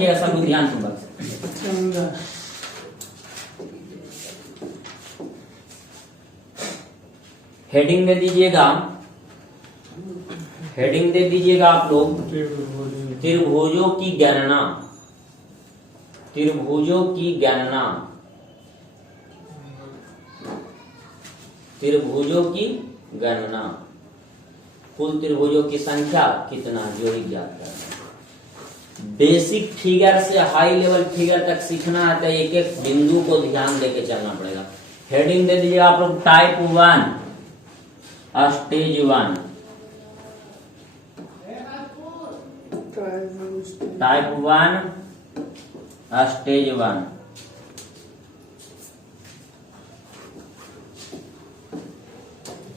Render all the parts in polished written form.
देखिएगा सब लोग ध्यान पूर्वक। हेडिंग दे दीजिएगा, हेडिंग दे दीजिएगा आप लोग त्रिभुजों की गणना, त्रिभुजों की गणना, त्रिभुजों की गणना, कुल त्रिभुजों की संख्या कितना जो ही ज्ञात करना। बेसिक फिगर से हाई लेवल फिगर तक सीखना है तो एक एक बिंदु को ध्यान देके चलना पड़ेगा। हेडिंग दे दीजिएगा आप लोग type 1, stage 1, type 1 stage 1,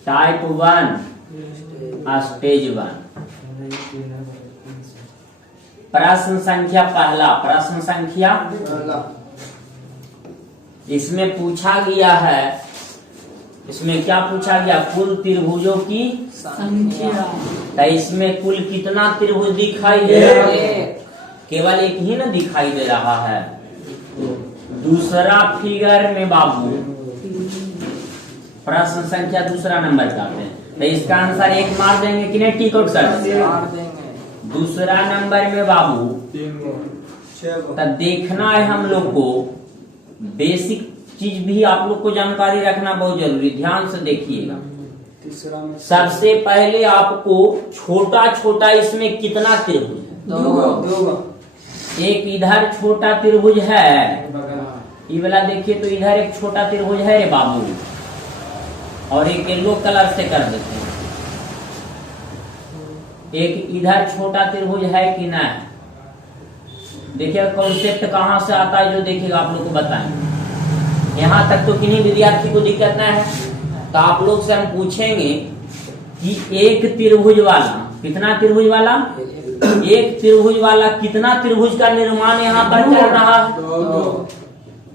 type 1 stage 1। प्रश्न संख्या पहला, प्रश्न संख्या इसमें पूछा गया है, इसमें क्या पूछा गया? कुल त्रिभुजों की संख्या। तो इसमें कुल कितना त्रिभुज दिखाई दे रहा है? केवल एक ही ना दिखाई दे रहा है। दूसरा फिगर में बाबू प्रश्न संख्या दूसरा नंबर का है, तो इसका आंसर 1 मार देंगे कि नहीं? टिक और सर मार देंगे। दूसरा नंबर में बाबू तो देखना है हम लोग को, बेसिक चीज भी आप लोग को जानकारी रखना बहुत जरूरी, ध्यान से देखिएगा। सबसे पहले आपको छोटा छोटा इसमें कितना त्रिभुज है? एक इधर छोटा त्रिभुज है, ये वाला देखिए तो इधर एक छोटा त्रिभुज है रे बाबू, और एक येलो कलर से कर देते हैं। एक इधर छोटा त्रिभुज है कि नहीं? देखिए कॉन्सेप्ट कहां से आता है जो देखिएगा आप लोग को बताएं। यहाँ तक तो किन्हीं विद्यार्थी को दिक्कत नहीं है, तो आप लोग से हम पूछेंगे कि एक त्रिभुज वाला, कितना त्रिभुज वाला? एक त्रिभुज वाला कितना त्रिभुज का निर्माण यहाँ पर कर रहा है?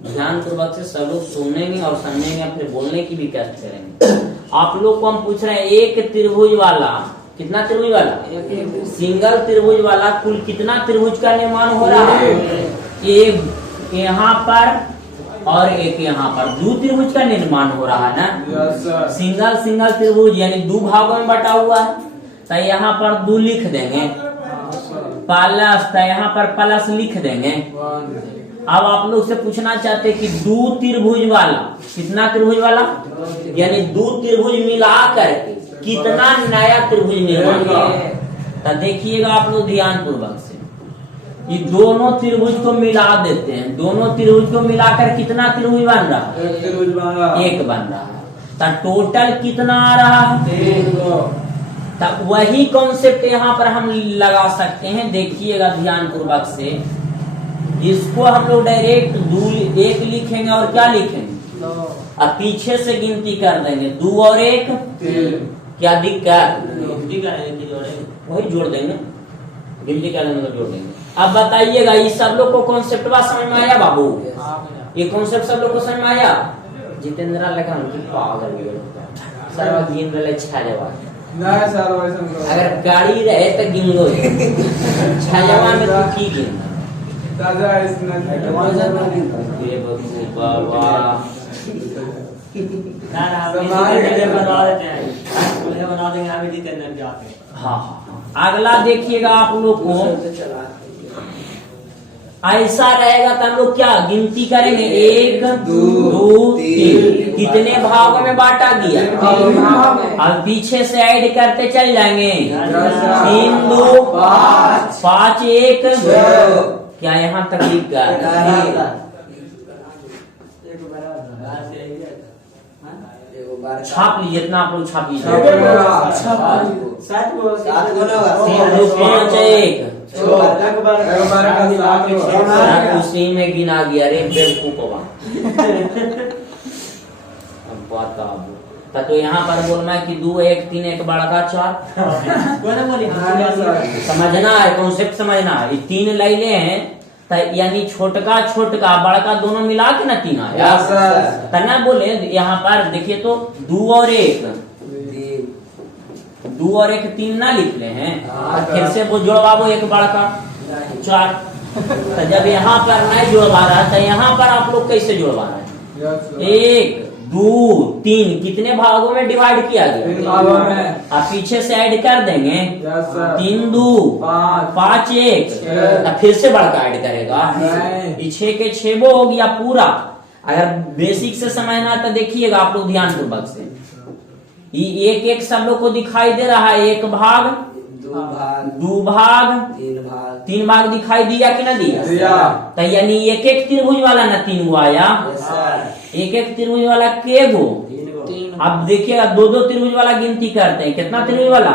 ध्यान पूर्वक से सब लोग सुनेंगे और समझेंगे, फिर बोलने की भी कोशिश करेंगे। आप लोग को हम पूछ रहे हैं एक त्रिभुज वाला, कितना त्रिभुज वाला? सिंगल त्रिभुज वाला कुल कितना त्रिभुज का निर्माण हो रहा है? एक यहाँ पर और एक यहाँ पर, 2 त्रिभुज का निर्माण हो रहा है ना। सिंगल सिंगल त्रिभुज यानी 2 भागों में बटा हुआ है, तो यहाँ पर 2 लिख देंगे, प्लस तो यहाँ पर प्लस लिख देंगे। अब आप लोग से पूछना चाहते हैं कि 2 त्रिभुज वाला, कितना त्रिभुज वाला? यानी 2 त्रिभुज मिला करके कितना नया त्रिभुज निर्माण किया? तो देखिएगा आप लोग ध्यान पूर्वक से, ये दोनों त्रिभुज को मिला देते हैं, दोनों त्रिभुज को मिलाकर कितना त्रिभुज बन रहा है? एक बन रहा है। तो टोटल कितना आ रहा है? तो वही कॉन्सेप्ट यहाँ पर हम लगा सकते हैं। देखिएगा ध्यान पूर्वक से, इसको हम लोग डायरेक्ट 1 लिखेंगे और क्या लिखेंगे? अब पीछे से गिनती कर देंगे, 2 और 1 क्या दिक्कत? वही जोड़ देंगे, गिनती कर देंगे तो जोड़ देंगे। अब बताइएगा ये सब लोग को कॉन्सेप्ट समझ में आया बाबू? ये कॉन्सेप्ट सब लोग को समझ में आया? जितेंद्र लगा पागल सर गिन रहे 6 जवाब, अगर गाड़ी रहे तो गिन लो 6 जवाब में तो की गिन हाँ। अगला देखिएगा आप लोग को, ऐसा रहेगा तो हम लोग क्या गिनती करेंगे? 1 2 3, कितने भागों में बांटा गया? अब पीछे से ऐड करते चल जाएंगे, 3 2 5 1 क्या यहाँ तक लिख गया? छाप लीजिए, इतना आप लोग छाप लीजिए। उसी में गिना गया रे बेवकूफवा। तो यहाँ पर बोलना है कि 2 1 3 1 बड़ा 4 समझना है, कॉन्सेप्ट समझना है। 3 लाइनें हैं, यानी छोटका छोटका बड़का दोनों मिला के ना 3 आया। तना बोले यहाँ पर देखिए तो 2 और 1 2 और 1 3 ना लिख ले हैं, फिर से वो जोड़वा वो 1 बड़का 4 तो जब यहाँ पर नहीं जुड़वा रहा है तो यहाँ पर आप लोग कैसे जुड़वा रहे हैं? 1 2 3 कितने भागों में डिवाइड किया गया? 3 भागों में। आप पीछे से ऐड कर देंगे। 3 2 5 1 तो फिर से बढ़कर ऐड करेगा। 6 के 6 वो हो गया पूरा। अगर बेसिक से समझना तो देखिएगा आप लोग ध्यान पूर्वक से। ये एक एक सब लोग को दिखाई दे रहा है। 1 भाग 2 भाग 3 भाग दिखाई दिया कि ना दिया? तो यानी एक एक त्रिभुज वाला ना 3 गो आया। एक एक त्रिभुज वाला के गो? अब देखिएगा 2 त्रिभुज वाला गिनती करते हैं। कितना त्रिभुज वाला?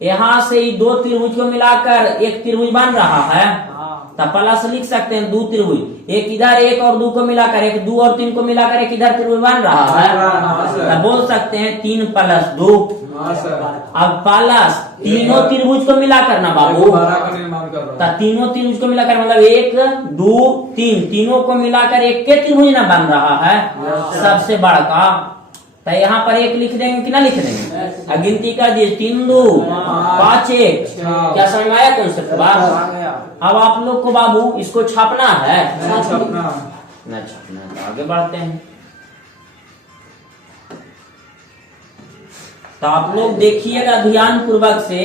यहाँ से 2 त्रिभुज को मिलाकर एक त्रिभुज बन रहा है। तो प्लस लिख सकते हैं 2 त्रिभुज। एक इधर 1 और 2 को मिलाकर, 1 2 और 3 को मिलाकर एक इधर त्रिभुज बन रहा है। तो बोल सकते हैं 3 + 2। अब प्लस तीनों त्रिभुज को मिलाकर ना बाबू, तो तीनों त्रिभुज को मिलाकर मतलब 1 2 3 तीनों को मिलाकर एक के त्रिभुज ना बन रहा है सबसे बड़का। तो यहाँ पर 1 लिख देंगे कि ना लिख देंगे? गिनती कर दिए 3 2 5 1। क्या समझ में आया कॉन्सेप्ट बात? अब आप लोग को बाबू इसको छापना है ना छापना? तो आगे बढ़ते हैं। तो आप लोग देखिएगा ध्यान पूर्वक से।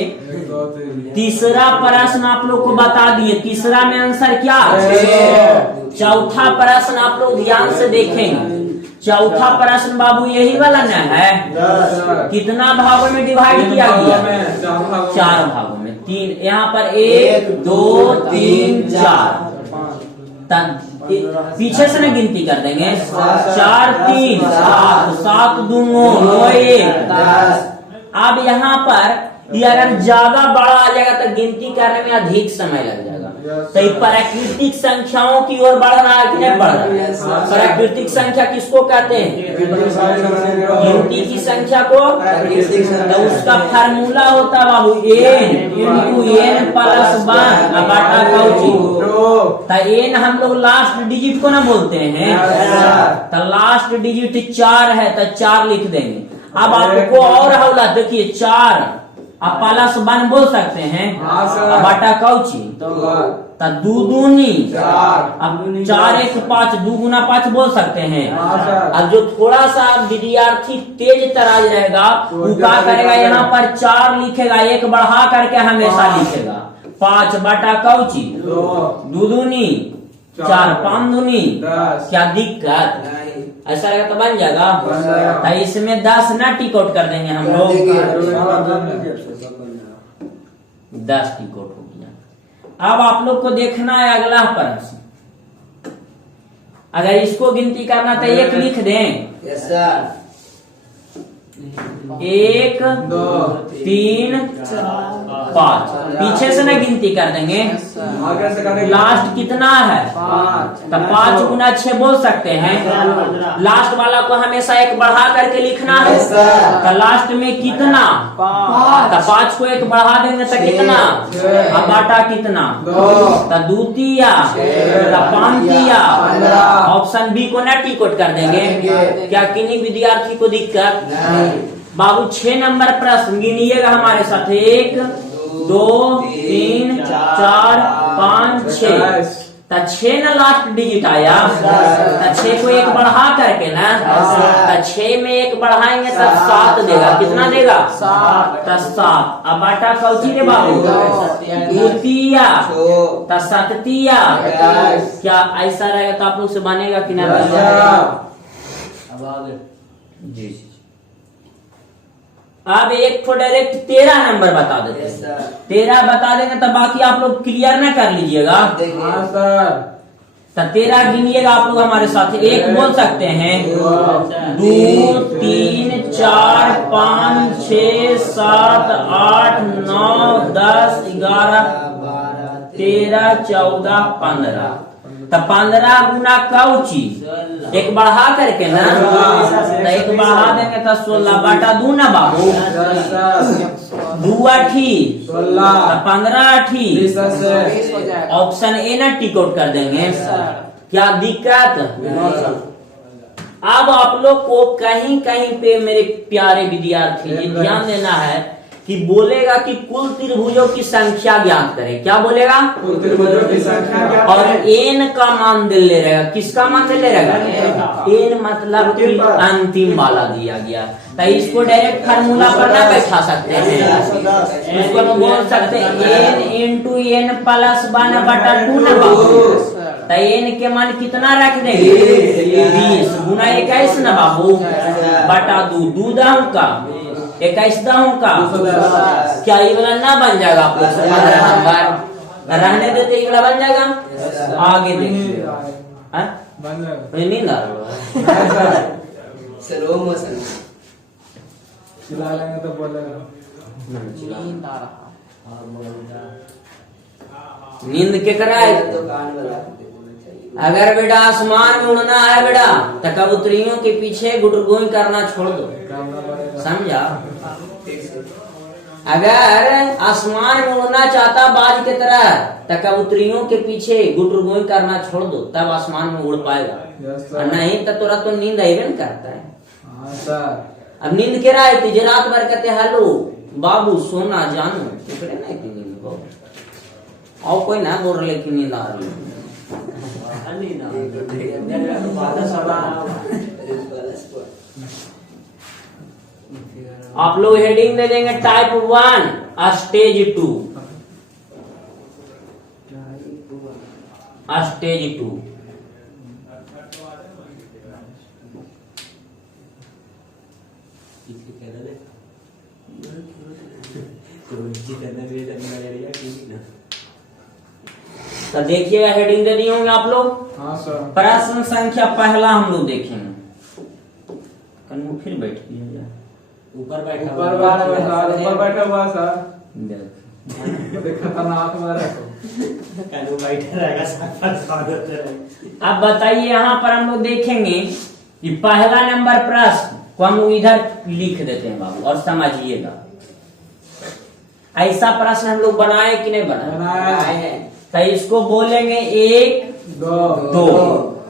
तीसरा प्रश्न आप लोग को बता दिए। तीसरा में आंसर क्या? चौथा प्रश्न आप लोग ध्यान से देखेंगे। चौथा प्रश्न बाबू यही वाला न है। कितना भागों में डिवाइड किया गया? 4 भागों में। 3 यहाँ पर 1 2 3 4। पीछे से ना गिनती कर देंगे। 4 3 7 7 2 9 1 10। अब यहाँ पर ये अगर ज्यादा बड़ा आ जाएगा तो गिनती करने में अधिक समय लग जाएगा। तो ये प्राकृतिक संख्याओं की ओर बढ़ रहा है कि नहीं बढ़ रहा है? प्राकृतिक संख्या किसको कहते हैं? गिनती की संख्या को। तो उसका फार्मूला होता है बाबू n × n + 1 बटा कौची। तो n हम लोग लास्ट डिजिट को ना बोलते हैं। तो लास्ट डिजिट 4 है तो 4 लिख देंगे। अब आपको और हौला देखिए 4 आप +1 बोल सकते हैं। बटा कौची तो 2 दूनी 4। अब 4 1 5 2 × 5 बोल सकते हैं। अब जो थोड़ा सा विद्यार्थी तेज तराज रहेगा वो क्या करेगा? यहाँ पर 4 लिखेगा, 1 बढ़ा करके हमेशा लिखेगा। 5 बटा कौची 2 दूनी 4 5 दूनी 10। क्या दिक्कत? ऐसा रहेगा तो बन जाएगा। तो इसमें 10 ना टिक आउट कर देंगे हम लोग। 10 टिक आउट हो गया। अब आप लोग को देखना है अगला प्रश्न। अगर इसको गिनती करना तो 1 लिख दें। 1 2 3 5। पीछे से ना गिनती कर देंगे। लास्ट कितना है? तो 5 × 6 बोल सकते हैं। लास्ट वाला को हमेशा 1 बढ़ा करके लिखना है। तो लास्ट में कितना? तो 5 को 1 बढ़ा देंगे तो कितना? अब बटा कितना? तो 2 तिया तो 5 तिया। ऑप्शन बी को ना टिक आउट कर देंगे। क्या किन्हीं विद्यार्थी को दिक्कत? बाबू 6 नंबर प्रश्न गिनिएगा हमारे साथ। 1 2 3 4 5 6। तो 6 ना लास्ट डिजिट आया। तो 6 को 1 बढ़ा करके ना, तो 6 में 1 बढ़ाएंगे तो 7 देगा। कितना देगा? 7। तो 7। अब बाटा कौची रे बाबू? 2 तिया तो 7 तिया। क्या ऐसा रहेगा तो आप लोग से बनेगा कि ना? जी। अब एक तो डायरेक्ट 13 नंबर बता देते हैं। 13 बता देंगे तो बाकी आप लोग क्लियर ना कर लीजिएगा। तो 13 गिनिएगा आप लोग हमारे साथ। 1 बोल सकते हैं, 2 3 4 5 6 7 8 9 10 11 13 14 15। तो 15 गुना कौची 1 बढ़ा करके ना, तो 1 बढ़ा देंगे तो 16 बटा 2 ना बाबू। 2 8 16 15 8 ऑप्शन ए ना टिक आउट कर देंगे। क्या दिक्कत? अब आप लोग को कहीं कहीं पे मेरे प्यारे विद्यार्थी ध्यान देना है कि बोलेगा कि कुल त्रिभुजों की संख्या ज्ञात करें। क्या बोलेगा? कुल त्रिभुजों की संख्या ज्ञात और करें। एन का मान दे ले रहेगा। किसका मान दे ले रहेगा? एन मतलब कि अंतिम वाला दिया गया। तो इसको डायरेक्ट फार्मूला पर ना बैठा सकते हैं, इसको हम बोल सकते हैं एन इंटू एन प्लस 1/2 ना बाबू। तो एन के मान कितना रख देंगे? 20 गुना 21 ना बाबू, बटा 2, 2 दाम का 21 दाम का। क्या ये वाला ना बन जाएगा आप लोग से 15 नंबर? रहने देते ये वाला बन जाएगा। आगे देखिए नींद आ रहा है। स्लो मोशन चिल्ला लेंगे तो बोलेगा नींद आ रहा। नींद के कराए। तो कान वाला अगर बेटा आसमान में उड़ना है बेटा तो कबूतरियों के पीछे गुटरगोई करना छोड़ दो, करना पड़ेगा। समझा? अगर आसमान में उड़ना चाहता बाज के तरह तो कबूतरियों के पीछे गुटरगोई करना छोड़ दो, तब आसमान में उड़ पाएगा। यस और सर। नहीं तो तुरंत तो नींद आइबे न करता है। हाँ सर। अब नींद के राय तुझे रात भर कहते हेलो बाबू सोना जानू टुकड़े नहीं की नींद बाबू और कोई ना बोल रहे कि नींद आ रही है। आप लोग हेडिंग दे देंगे टाइप 1 स्टेज 2, स्टेज 2। तो देखिएगा हेडिंग दे दिए होंगे आप लोग। हाँ सर। प्रश्न संख्या पहला हम लोग देखेंगे। कन्नू फिर बैठ गया ऊपर बैठा ऊपर बैठा हुआ सर, ऊपर बैठा हुआ सर। देख। देखा था ना हाथ में रखो। कन्नू बैठा रहेगा सब। अब बताइए यहाँ पर हम लोग देखेंगे कि पहला नंबर प्रश्न को हम लोग इधर लिख देते हैं बाबू और समझिएगा। ऐसा प्रश्न हम लोग बनाए कि नहीं बनाए? बनाए हैं। तो इसको बोलेंगे 1 दो 2,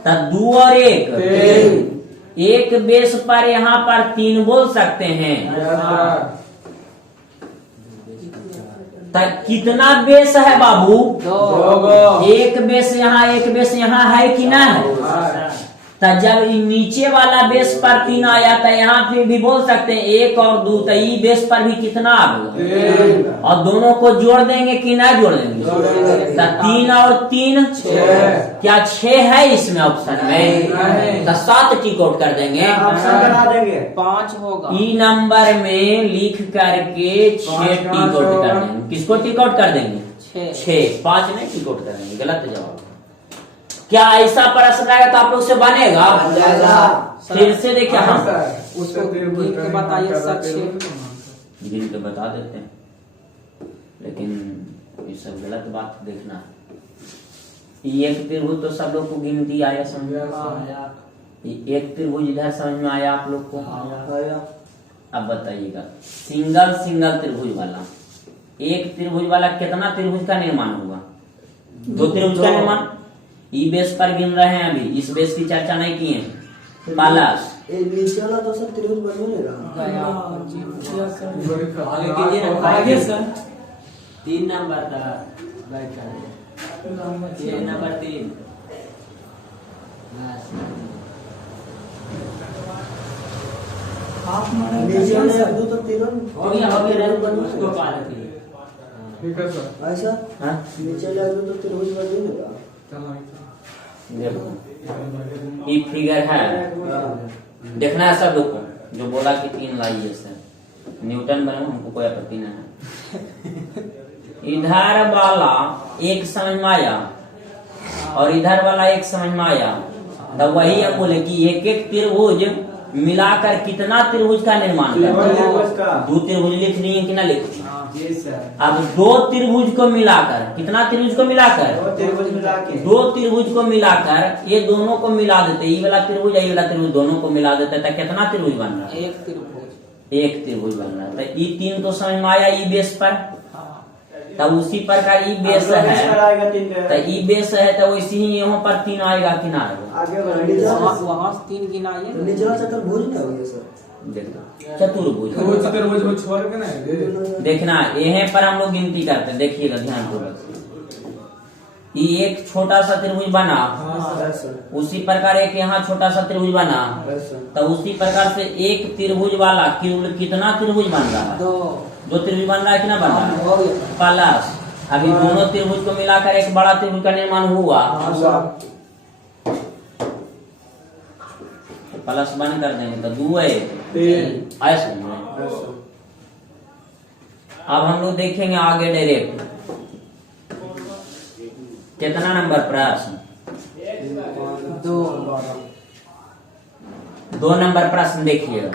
तो 2 और 1 तीन। एक बेस पर यहाँ पर 3 बोल सकते हैं। Yes sir. तो कितना बेस है बाबू? दो गो। एक बेस यहाँ है कि ना है? हाँ। तो जब नीचे वाला बेस पर 3 आया तो यहाँ पे भी बोल सकते हैं 1 और 2, तो ये बेस पर भी कितना आ गया? 3। और दोनों को जोड़ देंगे कि ना जोड़ देंगे? तो 3 और 3 6। क्या 6 है इसमें ऑप्शन में? नहीं। तो 7 टिक आउट कर देंगे। ऑप्शन बना देंगे। 5 होगा। ई नंबर में लिख करके 6 टिक आउट कर देंगे। किसको टिक आउट कर देंगे? 6। 5 नहीं टिक आउट कर देंगे, गलत जवाब। क्या ऐसा प्रश्न आएगा तो आप लोग से बनेगा? फिर से देखिए हम उसको गिन के बताइए सर। 6 गिन के बता देते हैं, लेकिन ये सब गलत बात देखना है। ये एक त्रिभुज तो सब लोग को गिनती आया समझ में? ये एक त्रिभुज इधर समझ में आया आप लोग को? अब बताइएगा सिंगल त्रिभुज वाला, एक त्रिभुज वाला कितना त्रिभुज का निर्माण होगा? 2 त्रिभुज का निर्माण। ई बेस पर गिन रहे हैं, अभी इस बेस की चर्चा नहीं की है। प्लस नीचे वाला तो सब त्रिभुज बनेगा। आगे कीजिए ना। आगे सर 3 नंबर था बैठा है। 6 नंबर 3। नीचे वाले अब तो त्रिभुज हो गया उसको पार किए। ठीक है सर। ऐसा हाँ? नीचे वाले अब तो त्रिभुज बनेगा। चलो। देखो ये फिगर है, देखना है सब लोग को। जो बोला कि 3 लाइए सर न्यूटन बने, हमको कोई आपत्ति नहीं है। इधर वाला एक समझ में आया और इधर वाला एक समझ में आया, तो वही हम बोले कि एक एक त्रिभुज मिलाकर कितना त्रिभुज का निर्माण करता है? 2 त्रिभुज लिख लिए कि ना लिख लिए? जी सर। अब 2 त्रिभुज को मिलाकर, कितना त्रिभुज को मिलाकर? 2 त्रिभुज मिला के 2 त्रिभुज को मिलाकर ये दोनों को मिला देते, ये वाला त्रिभुज ये वाला त्रिभुज दोनों को मिला देते, तो कितना त्रिभुज बन रहा है? 1 त्रिभुज। 1 त्रिभुज बन रहा है। तो ई 3 तो समझ में आया ई बेस पर। तो उसी प्रकार ई बेस है, तो ई बेस है तो वैसे ही यहाँ पर 3 आएगा कि ना आएगा? आगे बढ़ वहाँ से 3 गिनाइए। नीचे वाला चक्कर भूल ना होगा सर। देखो चतुर्भुज वो चतुर्भुज वो छोड़ के ना देखना यहीं पर हम लोग गिनती करते हैं, देखिएगा ध्यान पूर्वक। ये एक छोटा सा त्रिभुज बना, उसी प्रकार एक यहाँ छोटा सा त्रिभुज बना, तो उसी प्रकार से एक त्रिभुज वाला कितना त्रिभुज बन रहा है? दो त्रिभुज बन रहा है, कितना बन रहा है? प्लस अभी दोनों त्रिभुज को मिलाकर एक बड़ा त्रिभुज का निर्माण हुआ, प्लस बन कर देंगे तो 2 ऐसे। अब हम लोग देखेंगे आगे डायरेक्ट कितना नंबर प्रश्न? 2 नंबर प्रश्न देखिएगा।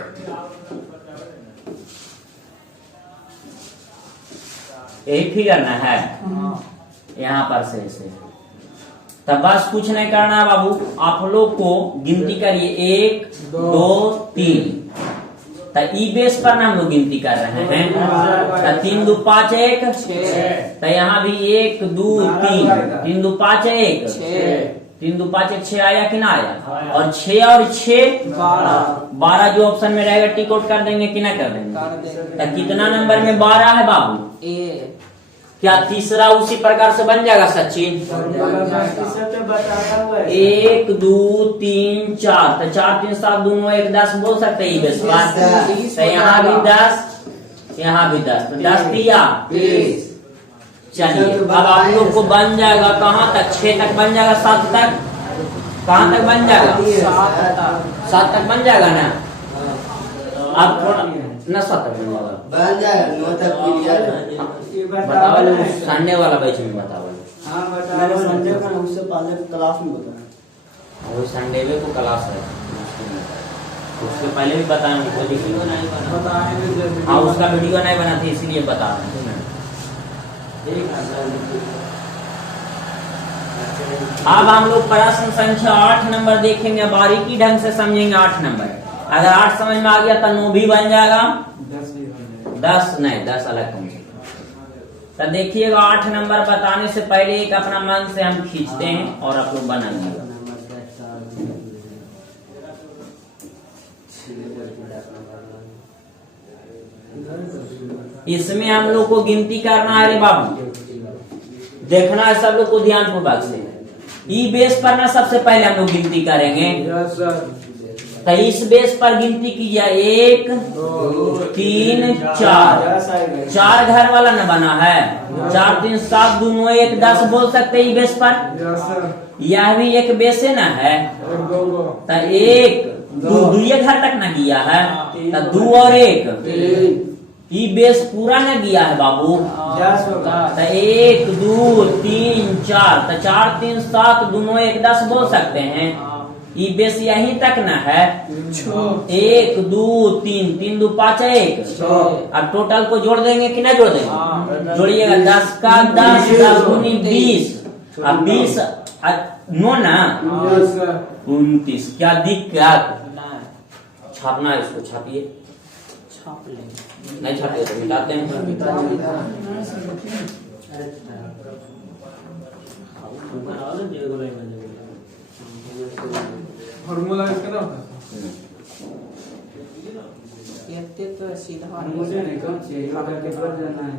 यही फिगर ना है यहाँ पर से ऐसे, तब बस कुछ नहीं करना है बाबू, आप लोग को गिनती करिए 1 2 3। तो ई बेस पर ना हम लोग गिनती कर रहे हैं, तो 3 2 5 1 6। तो यहाँ भी 1 2 3, 3 2 5 1 3 2 5 1 6 आया कि ना आया? और 6 और 6 12 जो ऑप्शन में रहेगा टिक आउट कर देंगे कि ना कर देंगे? तो कितना नंबर में 12 है बाबू? क्या तीसरा उसी प्रकार से बन जाएगा सचिन? 1 2 3 4, तो 4 3 7 दोनों 1 10 बोल सकते हैं बेस पर। तो यहाँ भी 10, यहाँ भी 10, तो 10 दिया 20। चलिए अब आप लोग को बन जाएगा कहाँ तक? 6 तक बन जाएगा, 7 तक? कहाँ तक बन जाएगा? 7 तक बन जाएगा ना? अब थोड़ा ना 7 तक बन जाएगा, 9 तक क्लियर। बताओ संडे वाला बैच में बताओ। मैंने संडे का उससे पहले क्लास में बताया, वो संडे में तो क्लास है, उसके पहले भी बताएंगे, कोई वीडियो नहीं बना। हाँ उसका वीडियो नहीं बना थी इसीलिए बता रहे हैं। अब हम लोग प्रश्न संख्या 8 नंबर देखेंगे, बारीकी ढंग से समझेंगे 8 नंबर। अगर 8 समझ में आ गया तो 9 भी बन जाएगा, 10 नहीं 10 अलग कम से। तो देखिएगा 8 नंबर बताने से पहले एक अपना मन से हम खींचते हैं और आप लोग बनाएंगे। इसमें हम लोग को गिनती करना है रे बाबू, देखना है सब लोग को ध्यान पूर्वक से। ई बेस पर ना सबसे पहले हम लोग गिनती करेंगे, तो इस बेस पर गिनती कीजिए 1 2 3 4, 4 घर वाला न बना है, 4 3 7 दोनों 1 10 बोल सकते हैं बेस पर। यह भी एक बेस है ना है, तो 1 2 घर तक न गया है, तो 2 और 1 ई बेस पूरा न गया है बाबू। तो 1 2 3 4, तो 4 3 7 दोनों 1 10 बोल सकते हैं। ये बेस यहीं तक ना है, 1 2 3 3 2 5 1। अब टोटल को जोड़ देंगे कि ना जोड़ देंगे? जोड़िएगा 10 का 10, 10 दूनी 20, अब 20 9 ना 29। क्या दिक्कत? छापना है इसको, छापिए। नहीं छापिए तो मिटाते हैं। फॉर्मूला इसका ना ये तो सीधा मुझे नहीं कौन चाहिए अगर के पर जाना है।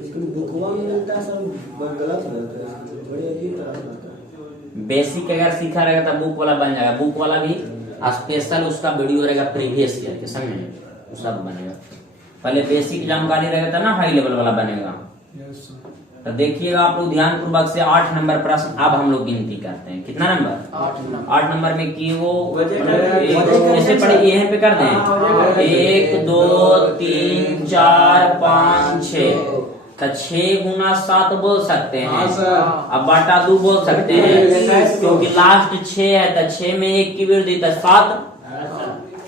इसमें बुकवा में मिलता है सब गलत रहता है, बड़ी अजीब तरह लगता है। बेसिक अगर सीखा रहेगा तो बुक वाला बन जाएगा, बुक वाला भी स्पेशल उसका वीडियो रहेगा प्रीवियस ईयर के, समझ में वो सब बनेगा। पहले बेसिक जानकारी रहेगा ना हाई लेवल वाला बनेगा। तो देखिएगा आप लोग ध्यान पूर्वक से 8 नंबर प्रश्न अब हम लोग गिनती करते हैं। कितना नंबर? 8 नंबर में की वो ऐसे पढ़े यहीं पे कर दें, 1 2 3 4 5 6, तो 6 गुना 7 बोल सकते हैं। अब बटा 2 बोल सकते हैं, क्योंकि लास्ट 6 है तो 6 में 1 की वृद्धि तो 7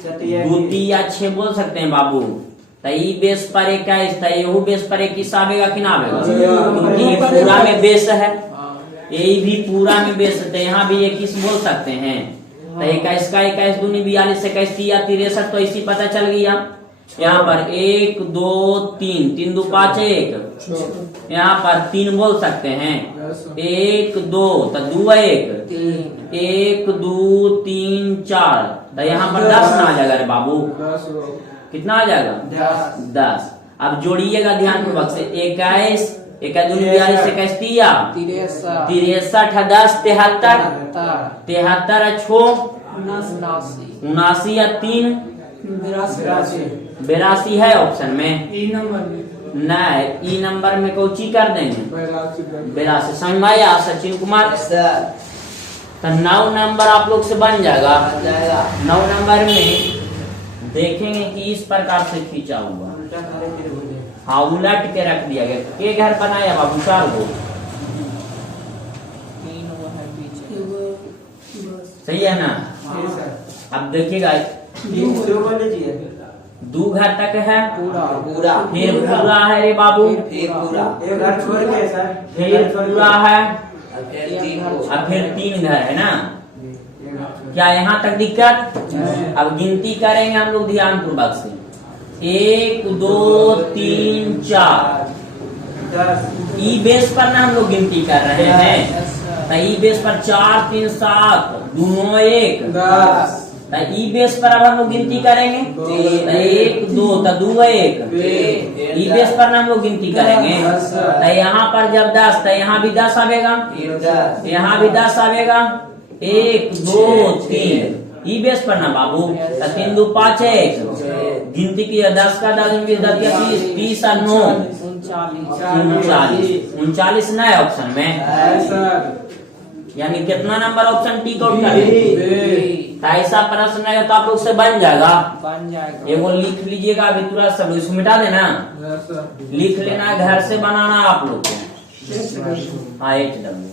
2 3 या 6 बोल सकते हैं बाबू। तो ई बेस पर 21, तो यहू बेस पर 21 आवेगा कि ना आवेगा? क्योंकि ये पूरा में बेस है, यही भी पूरा में बेस है, तो यहाँ भी 21 बोल सकते हैं। तो 21 का 21 दूनी 42, 21 या 63, तो इसी पता चल गया। यहाँ पर 1 2 3, 3 2 5 1, यहाँ पर 3 बोल सकते हैं। 1 2 तो 2 1, 1 2 3 4, तो यहाँ पर 10 ना आ जाएगा रे बाबू, कितना आ जाएगा 10। अब जोड़िएगा ध्यान पूर्वक से, 21 21 दूनी 42, 21 तिया 63, 10 73, 73 छो 79 या 3 82 है ऑप्शन में। नहीं, ई नंबर में कोची कर देंगे 82। समझ में आया सचिन कुमार? तो 9 नंबर आप लोग से बन जाएगा। 9 नंबर में देखेंगे कि इस प्रकार से खींचा हुआ, हाँ उलट के रख दिया गया। के घर बनाया बाबू 4 गो, सही है ना? अब देखिएगा 2 घर तक है, फिर पूरा है रे बाबू, फिर पूरा है, अब फिर 3 घर है ना। क्या यहाँ तक दिक्कत? अब गिनती करेंगे हम लोग ध्यान पूर्वक से, 1 2 3 4, ई बेस पर ना हम लोग गिनती कर रहे हैं। तो ई बेस पर 4 3 7, 2 1 10। तो ई बेस पर अब हम लोग गिनती करेंगे, 1 2 तो 2 1, ई बेस पर ना हम लोग गिनती करेंगे। तो यहाँ पर जब 10, तो यहाँ भी 10 आवेगा, यहाँ भी 10 आवेगा, 1 2 3, ई बेस पर ना बाबू। तो 3 2 5 1, गिनती की 10 का 10 20 10 या 30, 30 और 9 39 नए ऑप्शन में। यानी कितना नंबर ऑप्शन टिक आउट करें? ऐसा प्रश्न है तो आप लोग से बन जाएगा। एगो लिख लीजिएगा अभी तुरंत, सब इसको मिटा देना, लिख लेना, घर से बनाना आप लोग को। हाँ HW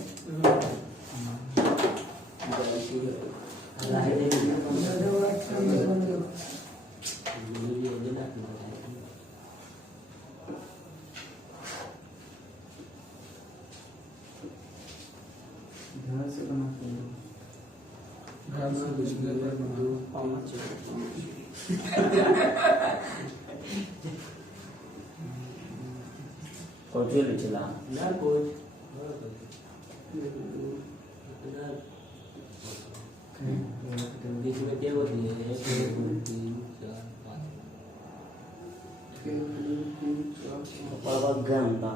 चला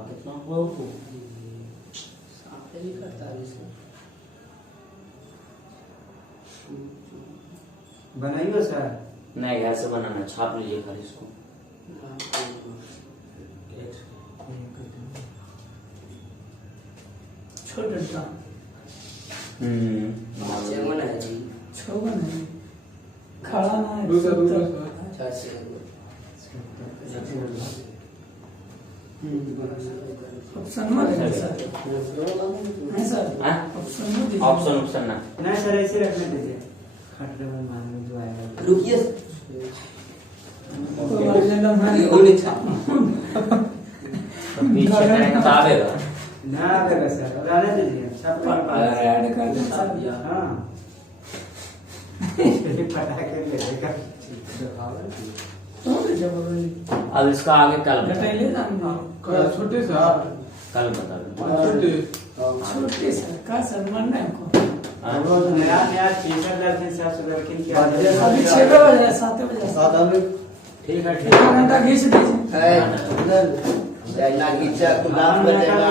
कितना हुआ बनाइए सर। नहीं, घर से बनाना, छाप लीजिए घर इसको। छोटा खड़ा ना है। ऑप्शन ना नहीं सर, ऐसे रखने दीजिए। रुकिए, पीछे करेंगे तो आवेगा ना आवेगा सर, रहने दीजिए। ऐड कर दे सर। हाँ पटाखे लेगा। अब इसका आगे कल छोटे साहब कल बता दो। छोटे सर का सम्मान है हमको। नया नया टीचर लगते साहब सुबह की अभी 6 बजे 7 बजे ठीक है, घंटा खींच दीजिए। है ना, खींचा तो नाम बजेगा।